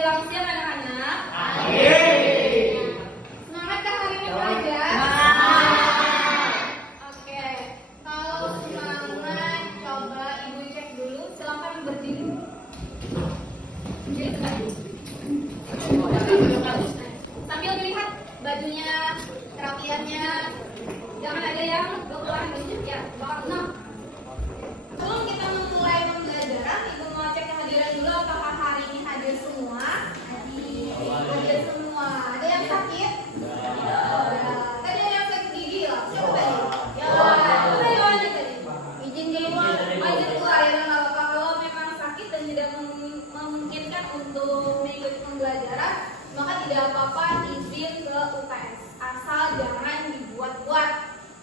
menjelang siang anak-anak? Semangat kah hari ini belajar? Oke, kalau semangat, coba ibu cek dulu. Silakan berdiri. Berdiri tegak. Sambil dilihat bajunya, kerapiannya. Jangan ada yang keluar dulu ya. Nah, sebelum kita memulai pembelajaran, ibu mau cek kehadiran dulu. Apakah hari ini hadir semua? Hadir semua. Ada yang sakit? Tadi ada yang sakit gigi lah. Siapa tadi? Mana Yohani tadi? Izin keluar. Izin keluar ya, nggak apa-apa. Kalau memang sakit dan tidak memungkinkan untuk mengikuti pembelajaran, maka tidak apa-apa izin ke UPS. Asal jangan dibuat-buat.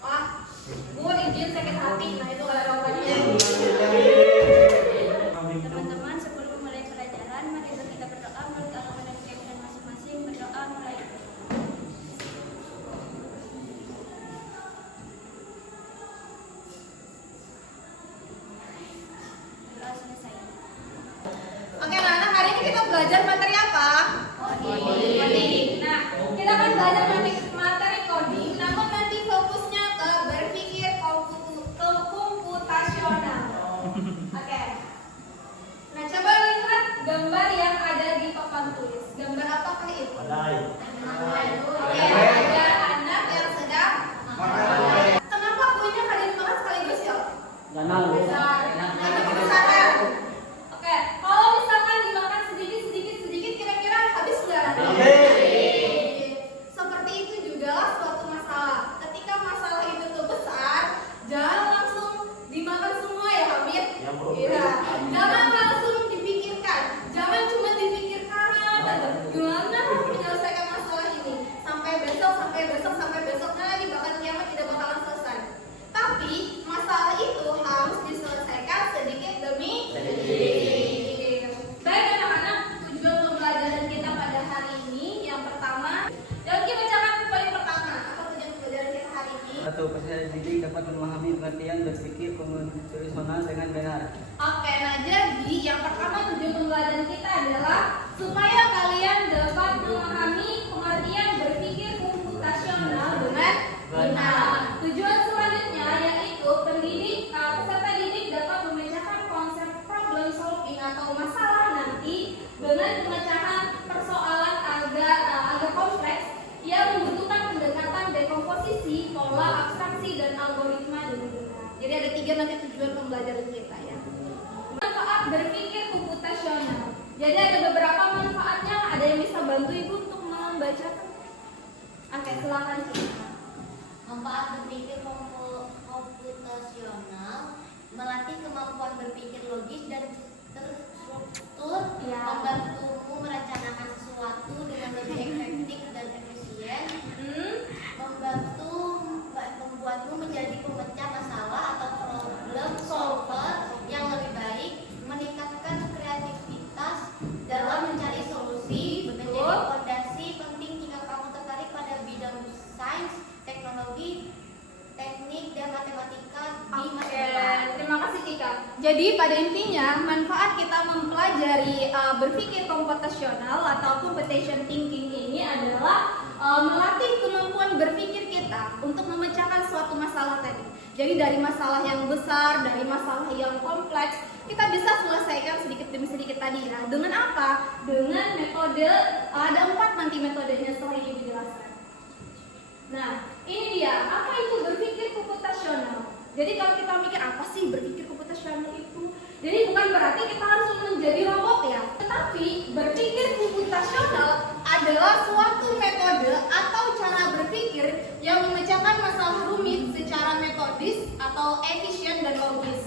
Wah, Bu izin sakit hati. Nah itu kalau jawabannya. Teman-teman, sebelum memulai pelajaran, mari kita berdoa menurut agama dan keyakinan masing-masing. Berdoa mulai. Berdoa selesai. Oke, anak-anak, hari ini kita belajar materi apa? Coding. Nah, kita akan belajar materi coding, namun nanti fokusnya ke berpikir komputasional. Oke. Nah, coba lihat gambar yang ada di papan tulis. Gambar apakah itu? Oke, ada anak yang sedang makan. Kenapa kuenya kalian makan sekaligus ya? Oke, kalau misalkan dimakan sedikit, kira-kira habis nggak? Seperti itu juga suatu masalah. Ketika masalah itu tuh besar, jangan langsung dimakan semua ya, Hamid. Iya. Jangan langsung dipikirkan. Jangan cuma dipikirkan. Gimana menyelesaikan masalah ini? Sampai besoknya lagi bahkan kiamat tidak bakalan selesai. Tapi masalah itu harus diselesaikan sedikit demi sedikit. Baik anak-anak, tujuan pembelajaran kita pada hari ini yang pertama, dan kita bacakan poin pertama. Apa tujuan pembelajaran kita hari ini? Satu, peserta didik dapat memahami pengertian berpikir komputasional dengan benar. Oke, nah jadi yang pertama tujuan pembelajaran kita adalah supaya kalian dapat memahami pengertian berpikir komputasional dengan benar. Tujuan selanjutnya yaitu peserta didik dapat memecahkan konsep problem solving atau masalah nanti dengan pemecahan persoalan agak kompleks yang membutuhkan pendekatan dekomposisi, pola, abstraksi, dan algoritma dengan benar. Jadi ada 3 nanti tujuan pembelajaran kita ya. Manfaat berpikir komputasional. Jadi ada beberapa manfaatnya. Ada yang bisa bantu ibu untuk membacakan? Oke, silakan. Manfaat berpikir komputasional melatih kemampuan berpikir logis dan terstruktur, membantumu merencanakan sesuatu dengan lebih efektif dan efisien, membuatmu menjadi pemecah masalah atau problem solver yang lebih baik, meningkatkan kreativitas dalam mencari solusi, menjadi fondasi penting jika kamu tertarik pada bidang sains, teknologi, teknik, dan matematika di masa depan. Terima kasih Tika. Jadi pada intinya manfaat kita mempelajari berpikir komputasional atau computation thinking ini adalah melatih kemampuan berpikir kita untuk memecahkan suatu masalah tadi. Jadi dari masalah yang besar, dari masalah yang kompleks, kita bisa selesaikan sedikit demi sedikit tadi ya. Dengan apa? Dengan metode, ada 4 nanti metodenya setelah ini dijelaskan. Nah, ini dia, apa itu berpikir komputasional? Jadi kalau kita mikir apa sih berpikir komputasional itu? Jadi bukan berarti kita harus menjadi robot ya. Tetapi berpikir komputasional adalah suatu metode atau cara berpikir yang memecahkan masalah rumit secara metodis atau efisien dan logis.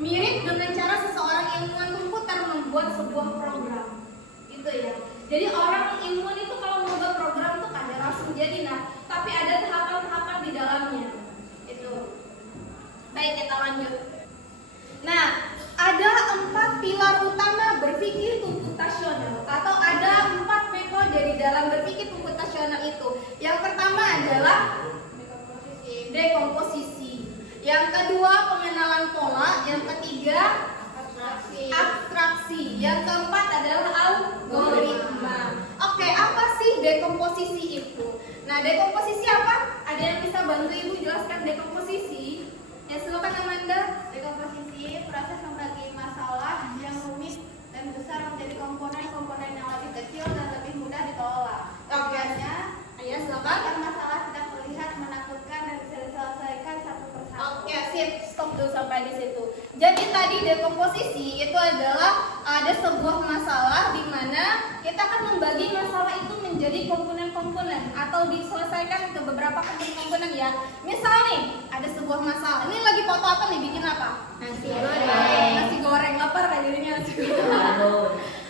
Mirip dengan cara seseorang ilmuwan komputer membuat sebuah program. Itu ya. Jadi orang ilmuwan itu kalau membuat program tuh ada langsung jadi. Nah, tapi ada tahapan-tahapan di dalamnya. Itu. Baik, kita lanjut. Nah, ada 4 pilar utama berpikir komputasional atau ada 4 metode di dalam berpikir komputasional itu. Yang pertama adalah dekomposisi. Yang kedua pengenalan pola. Yang ketiga abstraksi. Yang keempat adalah algoritma. Nah, dekomposisi apa? Ada yang bisa bantu ibu jelaskan dekomposisi? Ya silakan Amanda. Dekomposisi proses membagi masalah yang rumit dan besar menjadi komponen-komponen yang lebih kecil dan lebih mudah dikelola. Tujuannya Ya silakan. agar masalah tidak terlihat menakutkan dan bisa diselesaikan satu persatu. Oke, sip. Stop dulu sampai di situ. Jadi tadi dekomposisi itu adalah ada sebuah masalah di mana kita akan membagi masalah itu menjadi komponen-komponen atau diselesaikan ke beberapa komponen-komponen ya. Misal nih, ada sebuah masalah. Ini lagi foto apa nih? Bikin apa? Nasi goreng. Nasi goreng. Lapar kan dirinya nasi goreng.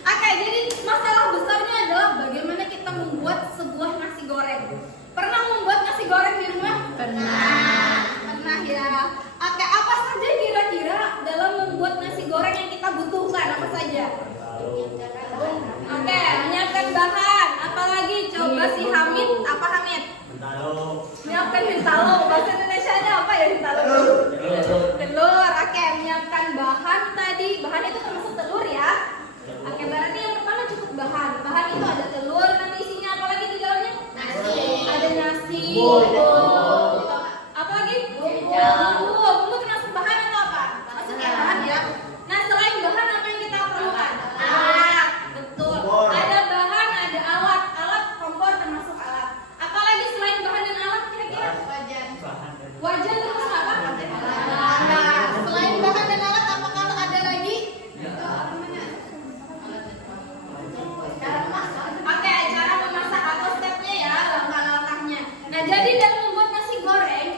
Oke, jadi masalah besarnya adalah bagaimana kita membuat sebuah nasi goreng. Pernah membuat nasi goreng di rumah? Pernah ya. Oke, apa saja kira-kira dalam membuat nasi goreng yang kita butuhkan? Apa saja? Oke, menyiapkan bahan. Apalagi coba si Hamid, apa Hamid? Menyiapkan hintalo. Bahasa Indonesianya apa ya hintalo? Telur. Oke, menyiapkan bahan tadi. Bahan itu termasuk telur ya. Oke, berarti yang pertama cukup bahan. Bahan itu ada telur, nanti isinya apa lagi di dalamnya? Nasi. Ada nasi. Apa lagi? Bumbu. Bumbu termasuk bahan atau apa? Masuk ya bahan ya. Nah, selain bahan apa yang kita perlukan? Alat. Betul. Ada bahan, ada alat. Alat kompor termasuk alat. Apalagi selain bahan dan alat kira-kira? Wajan. Wajan termasuk apa? Nah, selain bahan dan alat apakah ada lagi? Cara masak. Oke, cara memasak atau stepnya ya, langkah-langkahnya. Nah, jadi dalam membuat nasi goreng,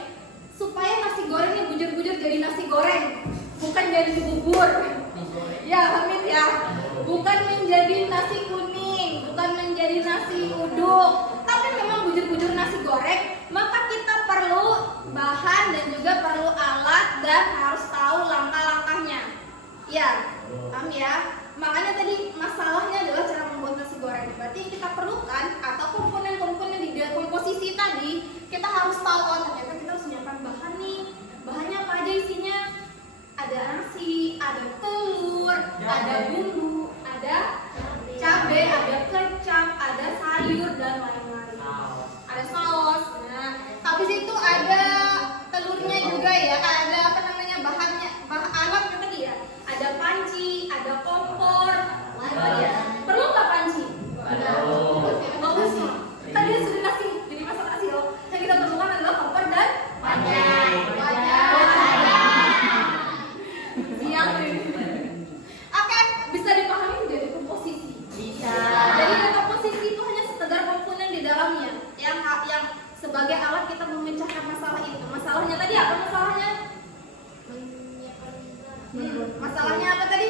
supaya nasi gorengnya bujur-bujur jadi nasi goreng, bukan jadi bubur. Ya, Hamid ya. Bukan menjadi nasi kuning, bukan menjadi nasi uduk, tapi memang bujur-bujur nasi goreng, maka kita perlu bahan dan juga perlu alat dan harus tahu langkah-langkahnya. Ya, paham ya? Makanya tadi masalahnya adalah cara membuat nasi goreng. Berarti yang kita perlukan atau komponen-komponen di komposisi tadi, kita harus tahu oh ternyata kita harus menyiapkan bahan nih. Bahannya apa aja isinya? Ada nasi, ada telur, ada bumbu, ada cabai, ada kecap, ada sayur dan lain-lain. Ada saus. Nah, habis itu ada telurnya juga ya. Ada apa namanya bahannya, bahan alatnya tadi ya. Ada panci, ada kompor. Perlu nggak panci? Bagus. Tadi sudah nasi, jadi masak nasi loh. Yang kita perlukan adalah kompor dan wajan. Siap. Oke, bisa dipahami tidak dekomposisi? Bisa. Jadi dekomposisi itu hanya sekedar komponen di dalamnya yang sebagai alat kita memecahkan masalah itu. Masalahnya tadi apa masalahnya? Masalahnya apa tadi?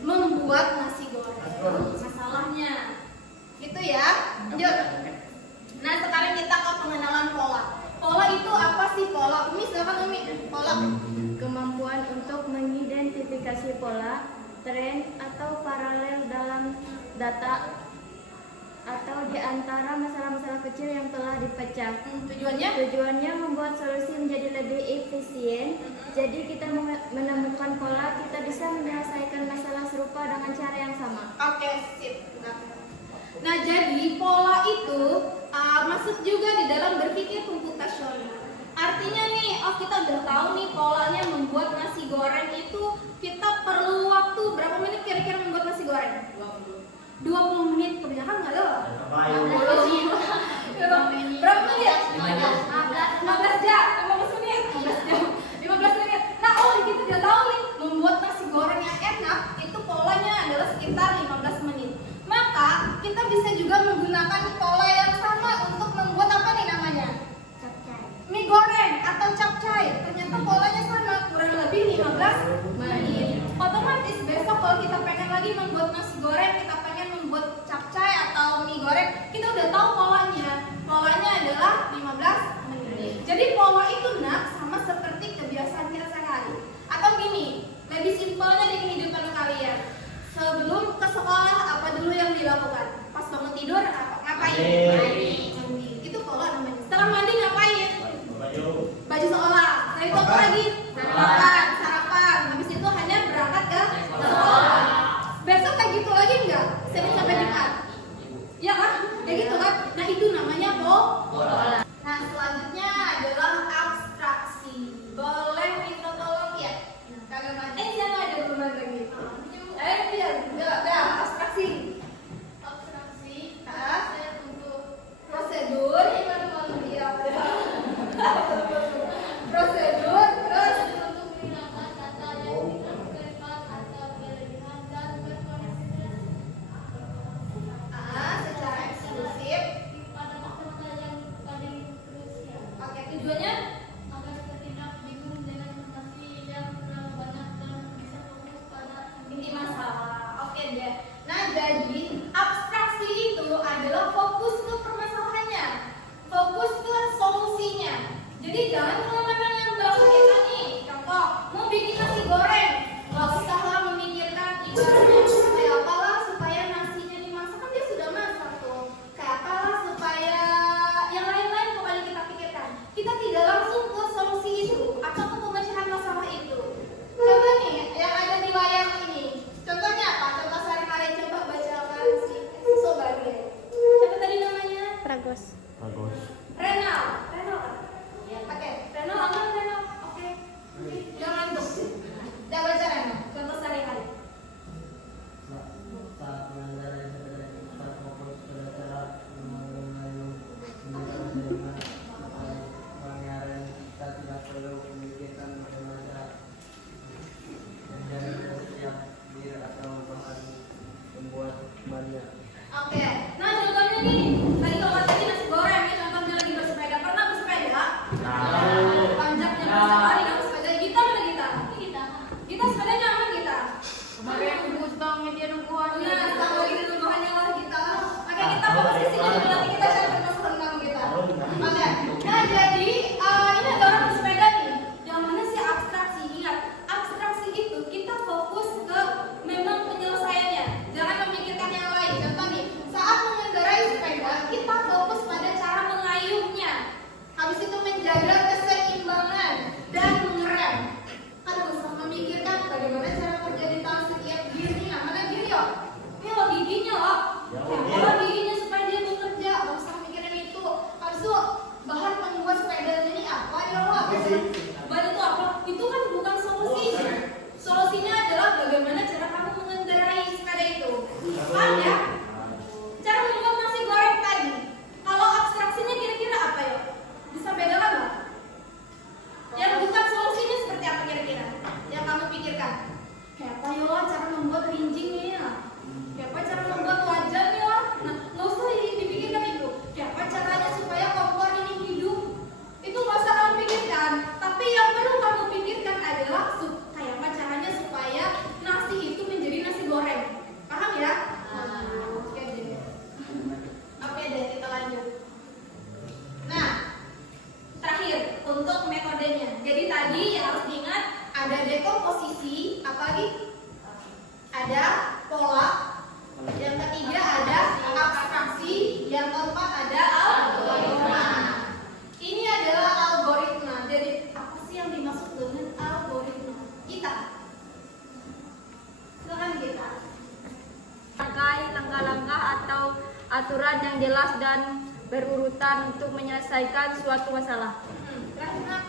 Membuat nasi goreng. Masalahnya. Gitu ya. Lanjut. Nah, sekarang kita ke pengenalan pola. Pola itu apa sih pola? Umi, silakan Umi. Pola. Kemampuan untuk mengidentifikasi pola, tren, atau paralel dalam data atau di antara masalah-masalah kecil yang telah dipecah. Tujuannya? Tujuannya membuat solusi menjadi lebih efisien. Jadi kita menemukan pola, kita bisa menyelesaikan masalah serupa dengan cara yang sama. Oke, sip. Nah, jadi pola itu masuk juga di dalam berpikir komputasional. Artinya nih, oh kita udah tahu nih polanya membuat nasi goreng itu kita perlu waktu berapa menit kira-kira membuat nasi goreng? 20 menit, kebanyakan nggak loh? 20 menit. Berapa menit? 15 jam, 15 menit, 15 jam, 15 menit. Nah, oh kita udah tahu nih, membuat nasi goreng yang enak itu polanya adalah sekitar 15 menit. Maka kita bisa juga menggunakan pola yang sama untuk membuat apa nih namanya? Mie goreng atau capcay. Ternyata polanya sama, kurang lebih 15 menit. Otomatis besok kalau kita pengen lagi membuat nasi goreng, kita pengen membuat capcay atau mie goreng, kita udah tahu polanya. Polanya adalah 15 menit. Jadi pola itu sama seperti kebiasaan kita sehari. Atau gini, lebih simpelnya di kehidupan kalian. Sebelum ke sekolah apa dulu yang dilakukan? Pas bangun tidur apa? Ngapain? Mandi. Itu pola namanya. Setelah mandi ngapain? Baju sekolah. Setelah itu apa lagi? Makan, sarapan. Habis itu hanya berangkat ke sekolah. Besok kayak gitu lagi enggak? Senin sampai Jumat. Ya kan? Kayak gitu kan? Nah, itu namanya pola. Jadi jangan kemana-mana bahasa kita nih. Contoh, mau bikin nasi goreng, nggak usahlah memikirkan ibaratnya kayak apalah supaya nasinya dimasak kan dia sudah masak tuh. Kayak apalah supaya yang lain-lain pokoknya kita pikirkan. Kita tidak langsung ke solusi itu atau ke pemecahan masalah itu. Contoh nih yang ada di layar ini. Contohnya apa? Contoh sehari-hari coba bacakan si Sobagia. Siapa tadi namanya? Pragos. Renal. Renal kan? Oke, Renal aman Renal. Oke. Jangan ngantuk. Udah baca Renal. Contoh sehari-hari. Saat pengendara sepeda kita fokus pada cara mengayuh dengan pengendara kita tidak perlu memikirkan bagaimana cara menjadi siap diri atau bahkan membuat banyak. Oke. Nah, contohnya nih. Tadi kalau tadi nasi goreng nih contohnya lagi bersepeda. Pernah bersepeda? Panjangnya sekali kan sepeda kita mana kita? Kita sepedanya aman kita. Kemarin butang dia nungguan. Nah, sama ini nungguannya lah kita. Oke, kita fokus di sini dulu nanti kita cari permasalahan kamu kita. Oke. Nah, jadi ini ada orang bersepeda nih. Yang mana sih abstraksi? Ingat, abstraksi itu kita fokus ke memang penyelesaiannya. Jangan memikirkan yang lain. Contoh nih, saat mengendarai sepeda, kita fokus pada cara mengayuhnya. Habis itu menjaga keseimbangan dan mengerem. Kan gak usah memikirkan bagaimana cara kerja di tangan setiap gearnya. Mana gear ya? Ini lo giginya loh. Kalau giginya supaya dia bekerja, gak usah mikirin itu. Habis itu bahan pembuat sepeda ini apa ya lo? Bahan itu apa? Itu kan bukan solusi. Solusinya adalah bagaimana cara kamu mengendarai sepeda itu. Paham ya? Cara membuat nasi goreng tadi. Kalau abstraksinya kira-kira apa ya? Bisa bedakan nggak? Yang bukan solusinya seperti apa kira-kira? Yang kamu pikirkan? Kayak apa ya cara membuat rinjingnya ya? Kayak apa cara membuat wajannya lah? Nah, nggak usah dipikirkan itu. Kayak apa caranya supaya kompor ini hidup? Itu nggak usah kamu pikirkan. Tapi yang perlu kamu pikirkan adalah kayak apa caranya supaya nasi itu menjadi nasi goreng. Paham ya? Oke deh. Oke deh, kita lanjut. Nah, terakhir untuk metodenya. Jadi tadi yang harus diingat ada dekomposisi, apa lagi? Ada pola. Yang ketiga ada abstraksi. Yang keempat ada algoritma. Ini adalah algoritma. Jadi apa sih yang dimaksud dengan algoritma? Kita. Silakan kita. Pakai langkah-langkah atau aturan yang jelas dan berurutan untuk menyelesaikan suatu masalah. Silakan.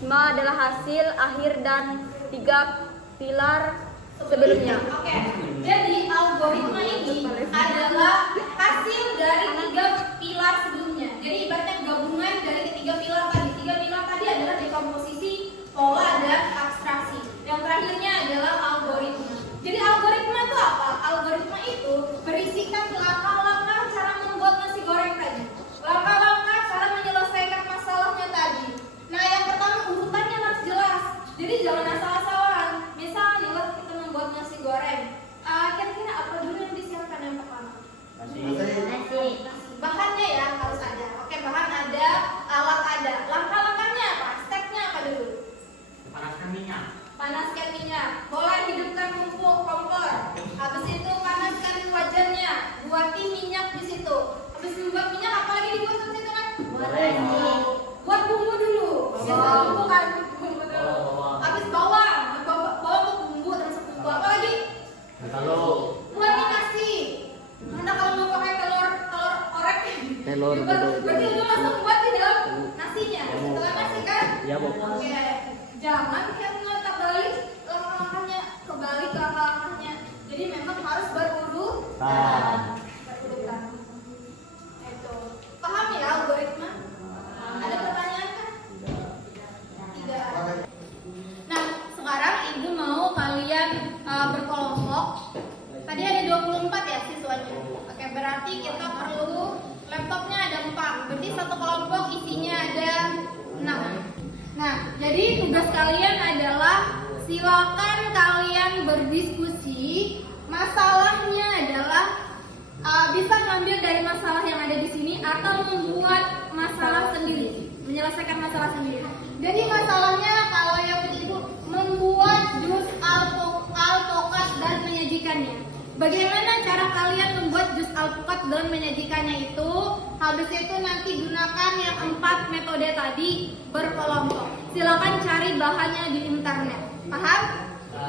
Semua adalah hasil akhir dan 3 pilar sebelumnya. Oke. Jadi algoritma ini adalah hasil dari 3 pilar sebelumnya. Jadi ibaratnya gabungan dari ketiga pilar tadi. 3 pilar tadi adalah dekomposisi, pola, dan abstraksi. Yang terakhirnya adalah algoritma. Jadi algoritma itu apa? Algoritma itu berisikan langkah-langkah cara membuat nasi goreng tadi. Langkah-langkah cara menyelesaikan masalahnya tadi. Nah, yang pertama urutannya harus jelas. Jadi jangan asal-asalan. Misalnya kita membuat nasi goreng. Kira-kira apa dulu yang disiapkan yang pertama? Nasi. Bahannya ya harus ada. Oke, bahan ada, alat ada. Langkah-langkahnya apa? Stepnya apa dulu? Panaskan minyak. Boleh hidupkan kompor. Habis itu panaskan wajannya. Buatin minyak di situ. Habis membuat minyak apa lagi dibuat di situ kan? Buat bumbu dulu. Biasa bumbu kan? Bumbu dulu. Habis bawang. Bawang untuk bumbu dan sebumbu. Apa lagi? Buat nasi. Anda kalau mau pakai telur orek. Berarti udah langsung buat di dalam nasinya. Setelah nasi kan? Iya, Bu. Oke. Jangan kayak ngetak balik langkah-langkahnya, kebalik langkah-langkahnya. Jadi memang harus berurutan. Itu. Paham ya algoritma? Ada pertanyaan kan? Tidak. Nah, sekarang Ibu mau kalian berkelompok. Tadi ada 24 ya siswanya. Oke, berarti kita perlu laptopnya ada 4. Berarti satu kelompok isinya ada 6. Nah, jadi tugas kalian adalah silakan kalian berdiskusi. Masalahnya adalah bisa ngambil dari masalah yang ada di sini atau membuat masalah sendiri. menyelesaikan masalah sendiri. Jadi masalahnya kalau yang ibu membuat jus alpukat dan menyajikannya. Bagaimana cara kalian membuat jus alpukat dan menyajikannya itu? Habis itu nanti gunakan yang 4 metode tadi berkelompok. Silakan cari bahannya di internet. Paham?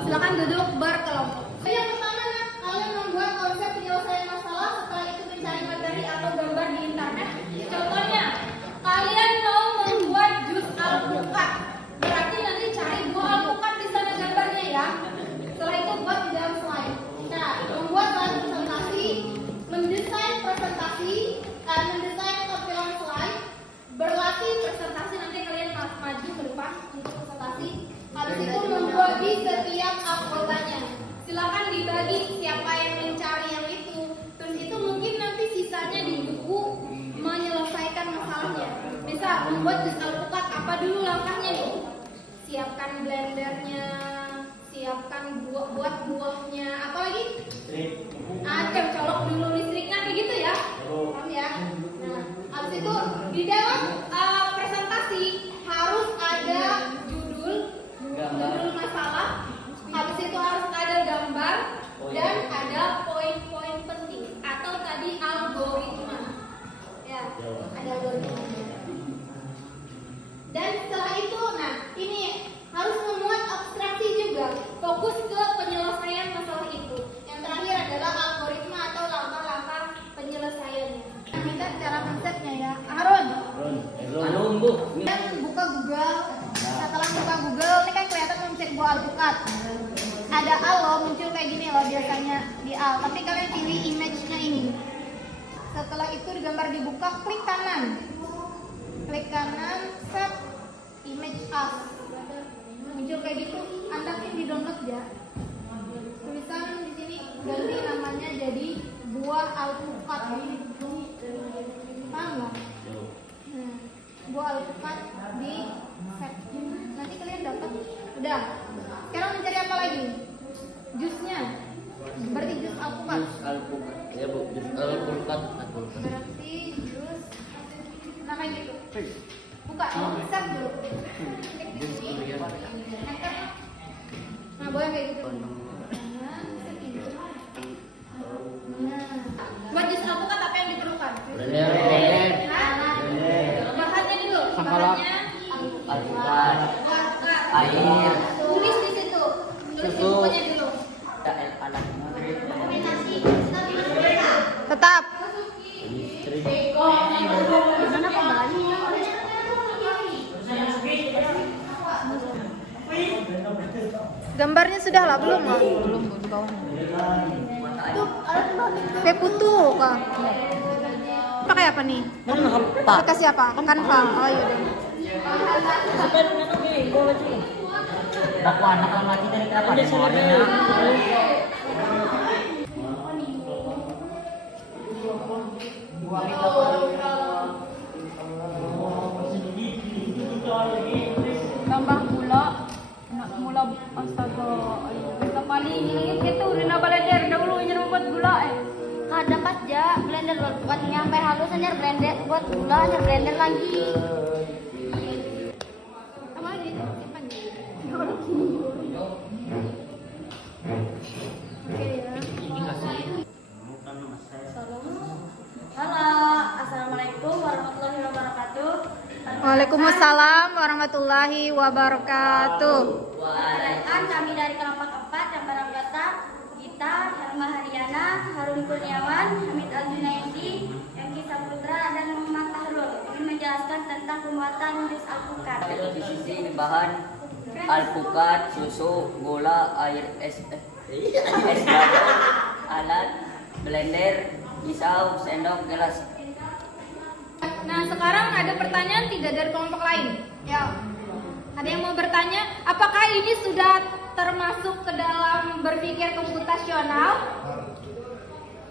Silakan duduk berkelompok. Yang pertama, kalian membuat konsep penyelesaian masalah, setelah itu mencari materi atau gambar di internet. Contohnya, kalian mau membuat jus alpukat, berarti nanti cari buah alpukat di sana gambarnya ya. Setelah itu buat di dalam slide. Nah, membuat bahan presentasi, mendesain tampilan slide, berlatih presentasi, nanti kalian maju ke depan untuk presentasi. Habis itu membuat di setiap anggotanya. Silakan dibagi siapa yang mencari yang itu. Terus itu mungkin nanti sisanya di buku menyelesaikan masalahnya. Misal membuat jus alpukat, apa dulu langkahnya nih? Siapkan blendernya, siapkan buat buahnya, apa lagi? Colok dulu listriknya kayak gitu ya. Paham ya? Nah, habis itu di dalam presentasi harus ada judul masalah. Habis itu harus ada gambar dan ada poin-poin penting atau tadi algoritma. Ya, ada algoritma. Dan setelah itu, nah ini harus memuat abstraksi juga, fokus ke penyelesaian masalah itu. Yang terakhir adalah algoritma atau langkah-langkah penyelesaiannya. Nah, kita cara konsepnya ya. Harun. Bu. Dan buka Google. Setelah buka Google, ini kan kelihatan mencet buah alpukat. Ada al loh, muncul kayak gini loh biasanya di al. Tapi kalian pilih image-nya ini. Setelah itu digambar dibuka, klik kanan. Klik kanan, set image as. Muncul kayak gitu, Anda pun di download ya. Tulisan di sini ganti namanya jadi buah alpukat. Paham nggak? Buah alpukat di set. Nanti kalian dapat. Udah. Sekarang mencari apa lagi? Jusnya. Berarti jus alpukat. Alpukat. Ya Bu, jus alpukat. Berarti jus. Nah kayak gitu. Buka, set dulu. Enter. Nah boleh kayak gitu. Buat jus alpukat apa yang diperlukan? Blender. Bahannya dulu. Sangkalak. Bahannya Alpukat. alpukat. Air. Tulis di situ. Tulis Susu. infonya dulu. Alat. Tetap. Listrik. Gimana kembali? Gambarnya sudah lah belum lah? Belum di bawahnya. Tuh, kayak putu kak. Pakai apa nih? Pakai siapa? Canva. Oh iya deh. Aku anak lagi dari kenapa? Tambah gula, nak mula astaga, kita paling ini itu rina blender dahulu ini buat gula Dapat ya blender buat nyampe halus hanya blender buat gula hanya blender lagi. Apa lagi? Simpan. Oke ya. Halo, assalamualaikum warahmatullahi wabarakatuh. Waalaikumsalam warahmatullahi wabarakatuh. Perkenalkan kami dari kelompok 4 yang beranggota Gita, Helma Haryana, Harun Kurniawan, Hamid Al-Junaidi, Engki Saputra, dan Muhammad Tahrul ingin menjelaskan tentang pembuatan jus alpukat. Di sini bahan alpukat, susu, gula, air es galon, alat, blender, pisau, sendok, gelas. Nah, sekarang ada pertanyaan tidak dari kelompok lain? Ya. Ada yang mau bertanya, apakah ini sudah termasuk ke dalam berpikir komputasional?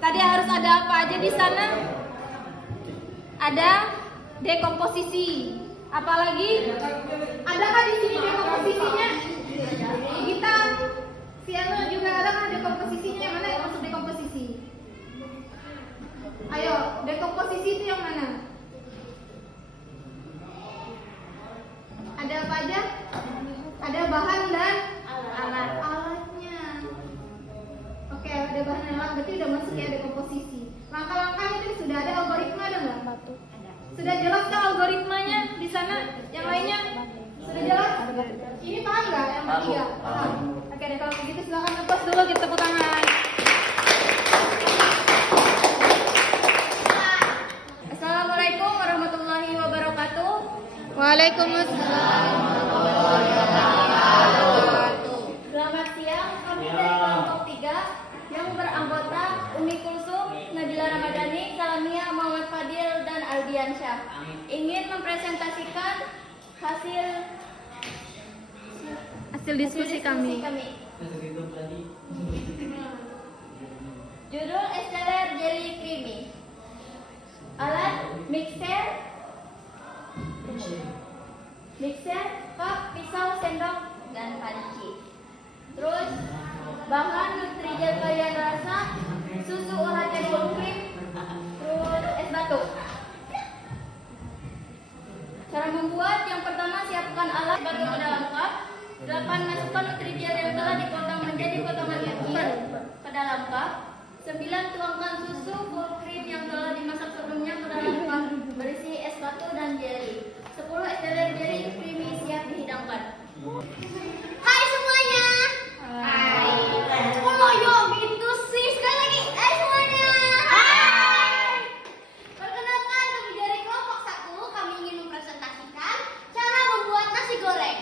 Tadi harus ada apa aja di sana? Ada dekomposisi. Apalagi? Adakah di sini dekomposisinya? Kita, Siano juga adakah dekomposisinya? Yang mana yang masuk dekomposisi? Ayo, dekomposisi itu yang mana? kayak dekomposisi. Langkah-langkahnya tadi sudah ada, algoritma ada nggak? Sudah jelas kan algoritmanya di sana? Yang lainnya sudah jelas? Ini paham nggak yang ketiga? Paham. Oke deh, kalau begitu silakan ngepost dulu, kita tepuk tangan. Assalamualaikum warahmatullahi wabarakatuh. Waalaikumsalam. Selamat siang, kami dari kelompok 3 yang beranggota Umi Kulsum, Nabila Ramadhani, Salamia, Muhammad Fadil, dan Aldiansyah ingin mempresentasikan hasil diskusi kami. Judul Esteller Jelly Creamy. Alat mixer, cup, pisau, sendok, dan panci. Terus bahan Nutrijel varian rasa, susu UHT full cream, terus es batu. Cara membuat, yang pertama siapkan alat batu ke dalam cup. 8 masukkan Nutrijel yang telah dipotong menjadi potongan kecil ke dalam cup. 9 tuangkan susu full cream yang telah dimasak sebelumnya ke dalam cup berisi es batu dan jelly. 10 esteller jelly creamy siap dihidangkan. Hai semuanya. Hai. Oh yo gitu sih. Sekali lagi. Hai semuanya. Hai. Perkenalkan, kami dari kelompok 1. Kami ingin mempresentasikan cara membuat nasi goreng.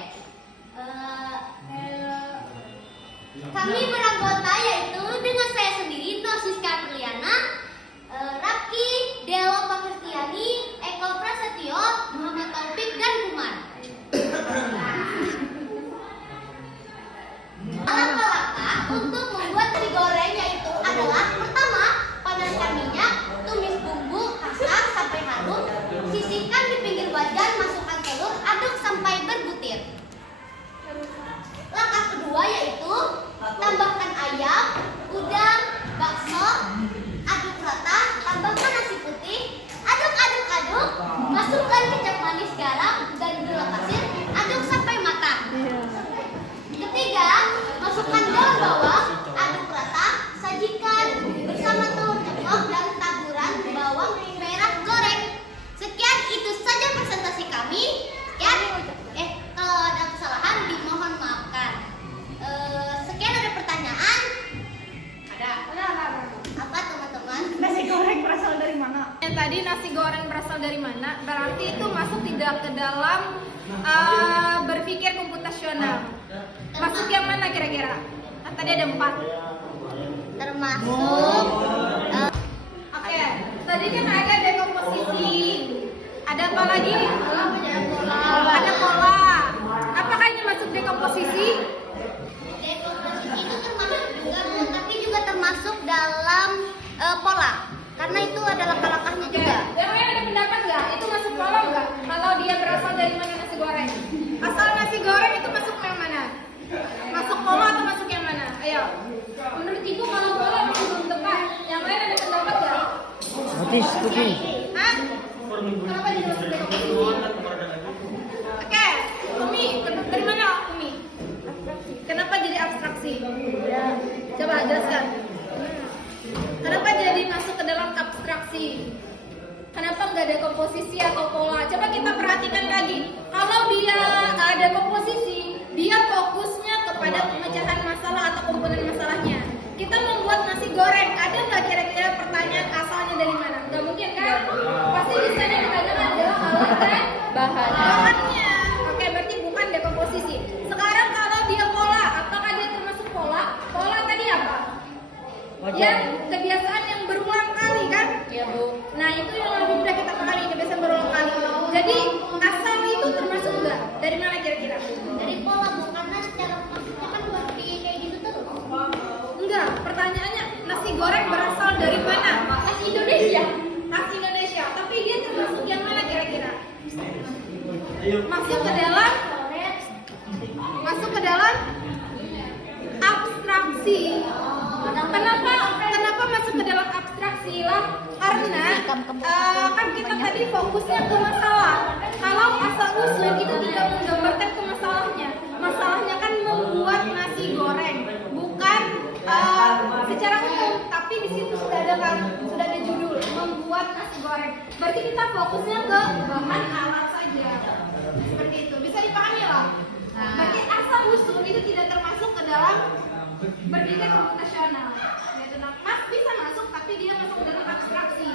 Kami beranggota yaitu dengan saya sendiri, Nosiska Priliana, Raki, Delo Pakristiani, Eko Prasetyo, Muhammad Taufik, dan Kumar. Langkah-langkah untuk membuat nasi goreng yaitu adalah: pertama, panaskan minyak, tumis bumbu, masak sampai harum, sisihkan di pinggir wajan, masukkan telur, aduk sampai berbutir. Langkah kedua yaitu tambahkan ayam, udang, bakso, aduk rata, tambahkan nasi putih, aduk, masukkan kecap manis, garam, dan gula pasir, aduk sampai matang. Ketiga, masukkan daun bawang, aduk rata, sajikan bersama telur ceplok dan taburan bawang merah goreng. Sekian, itu saja presentasi kami. Kalau ada kesalahan dimohon maafkan. Sekian, ada pertanyaan? Ada. Apa teman-teman? Nasi goreng berasal dari mana? Yang tadi nasi goreng berasal dari mana? Berarti itu masuk tidak ke dalam berpikir komputasional. Masuk yang mana kira-kira? Kan tadi ada 4. Termasuk Oke, tadi kan ada dekomposisi. Ada apa lagi? Ada pola. Apakah ini masuk dekomposisi? dekomposisi itu termasuk juga, tapi juga termasuk dalam pola, karena itu ada langkah-langkahnya Oke, juga. yang lain ada pendapat nggak? Itu masuk pola nggak? Kalau dia berasal dari mana nasi goreng? Asal nasi goreng itu masuk yang mana? Masuk pola atau masuk yang mana? Ayo. Menurut ibu kalau pola masih belum tepat. Yang lain ada pendapat nggak? Hah? Kenapa jadi masuk dekomposisi? Oke, Umi, dari mana Umi? Kenapa jadi abstraksi? Coba jelaskan. Kenapa jadi masuk ke dalam abstraksi? Kenapa nggak ada komposisi atau pola? Coba kita perhatikan lagi. Kalau dia ada komposisi, dia fokusnya kepada pemecahan masalah atau komponen masalahnya. Kita membuat nasi goreng, ada nggak kira-kira pertanyaan asalnya dari mana? Nggak mungkin kan? Pasti di sana ditanyakan adalah alat dan bahannya. Oke, berarti bukan dekomposisi. Sekarang kalau dia pola, apakah dia termasuk pola? Pola tadi apa? Yang kebiasaan yang berulang kali kan? Iya Bu. Nah itu yang lebih mudah kita pahami, kebiasaan berulang kali. Jadi asal itu termasuk nggak? Dari mana kira-kira? Dari pola, Bu, karena secara maksudnya kan seperti kayak gitu tuh. Enggak, pertanyaannya nasi goreng berasal dari mana? Khas Indonesia. Khas Indonesia. Tapi dia termasuk yang mana kira-kira? Masuk ke dalam abstraksi. Kenapa masuk ke dalam abstraksi lah? Karena kan kita tadi fokusnya ke masalah. Kalau asal usul itu tidak menggambarkan ke masalahnya. Masalahnya kan membuat nasi goreng, bukan secara umum, tapi Tapi di situ sudah ada judul membuat nasi goreng. Berarti kita fokusnya ke bahan alat saja. Seperti itu. Bisa dipahami lah. Berarti asal usul itu tidak termasuk ke dalam berpikir komputasional. Yaitu Mas bisa masuk tapi dia masuk dalam abstraksi.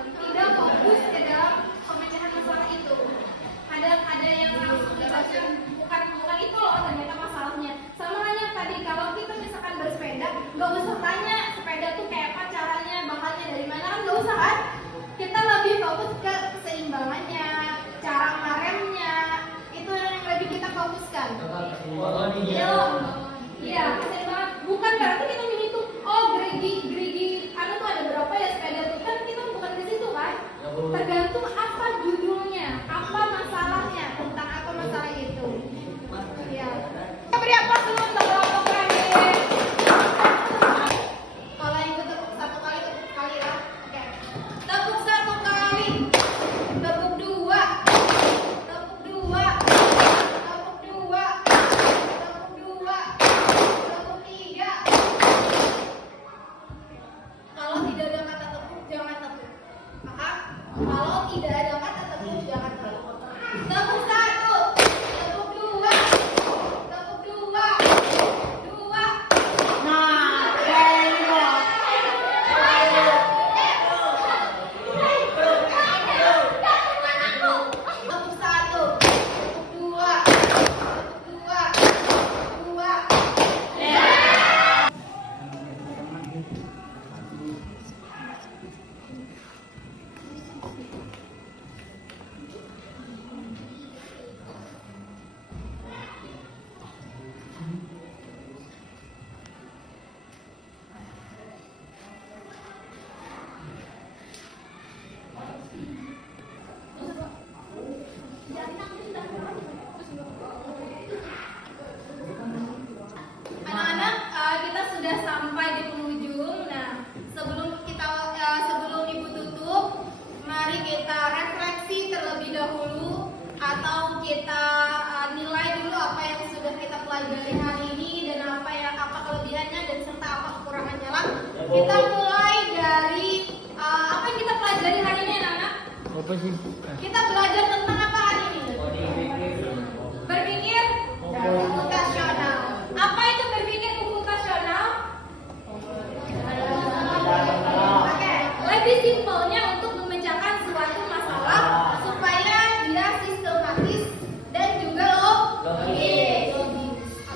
Tidak fokus ke dalam pemecahan masalah itu. Ada yang langsung dikasih bukan itu loh ternyata masalahnya. Sama halnya tadi kalau kita misalkan bersepeda, nggak usah tanya sepeda tuh kayak apa caranya, bahannya dari mana, kan nggak usah kan? Kita lebih fokus ke keseimbangannya, cara ngeremnya, itu yang lebih kita fokuskan. Iya, keseimbangan. Bukan berarti kita menghitung, oh gerigi, anu tuh ada berapa ya sepeda tuh, kan kita bukan di situ kan? Tergantung apa judulnya, apa masalahnya, tentang apa masalah itu. Ya. Kita beri apa dulu untuk kelompok terakhir? Kalau yang tepuk satu kali ya. Oke. Tepuk satu kali. Tepuk dua. Tepuk dua. Tepuk dua. Tepuk dua. Tepuk tiga. Kalau tidak ada kata tepuk, jangan tepuk. Paham? Kalau tidak ada kata tepuk, jangan tepuk. Tepuk satu. Tepuk dua. Tepuk dua. Dua. Tepuk satu. Tepuk dua. Tepuk dua. Dua. Anak-anak, kita sudah sampai di penghujung. Nah, sebelum ibu tutup, mari kita refleksi terlebih dahulu atau kita nilai dulu apa yang sudah kita pelajari hari ini dan apa kelebihannya dan serta apa kekurangannya lah. Kita mulai dari apa yang kita pelajari hari ini, anak-anak. Apa sih? Kita belajar tentang apa hari ini? Berpikir komputasional. Apa itu berpikir komputasional? Oke, lebih simpelnya untuk memecahkan suatu masalah supaya dia sistematis dan juga logis.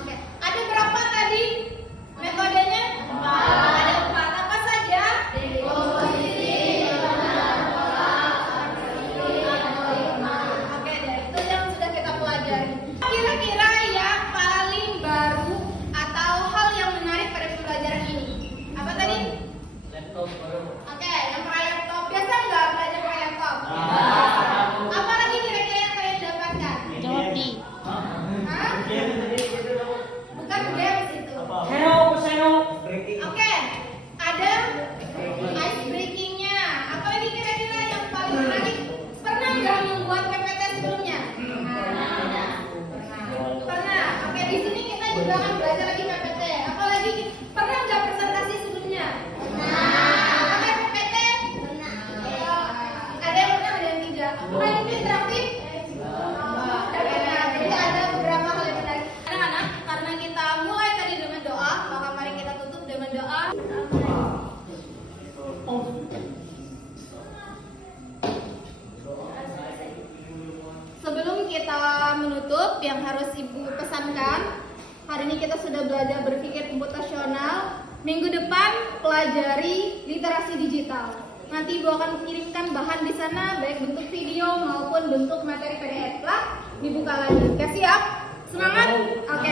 Oke, ada berapa tadi metodenya? Ada 4. Apa saja? Oke, itu yang sudah kita pelajari. Kira-kira yang paling baru atau hal yang menarik pada pembelajaran ini apa tadi? Laptop baru. Oke, yang pakai laptop. Biasa nggak belajar pakai laptop? Apa lagi kira-kira yang kalian dapatkan? Jawab di. Hah? Bukan games itu. Seno. Oke, ada ice breakingnya. Apa lagi kira-kira yang paling menarik? Pernah nggak membuat PPT sebelumnya? Pernah. Oke, di sini kita juga akan belajar lagi PPT. Apalagi pernah nggak presentasi sebelumnya? Pakai PPT? Ada yang pernah, ada yang tidak. Apakah ini interaktif? Jadi ada beberapa hal yang menarik. Anak-anak, karena kita mulai tadi dengan doa, maka mari kita tutup dengan doa. Sebelum kita menutup, yang harus ibu pesankan, hari ini kita sudah belajar berpikir komputasional. Minggu depan pelajari literasi digital. Nanti ibu akan mengirimkan bahan di sana, baik bentuk video maupun bentuk materi PDF lah. Dibuka lagi. Oke, siap? Semangat? Oke.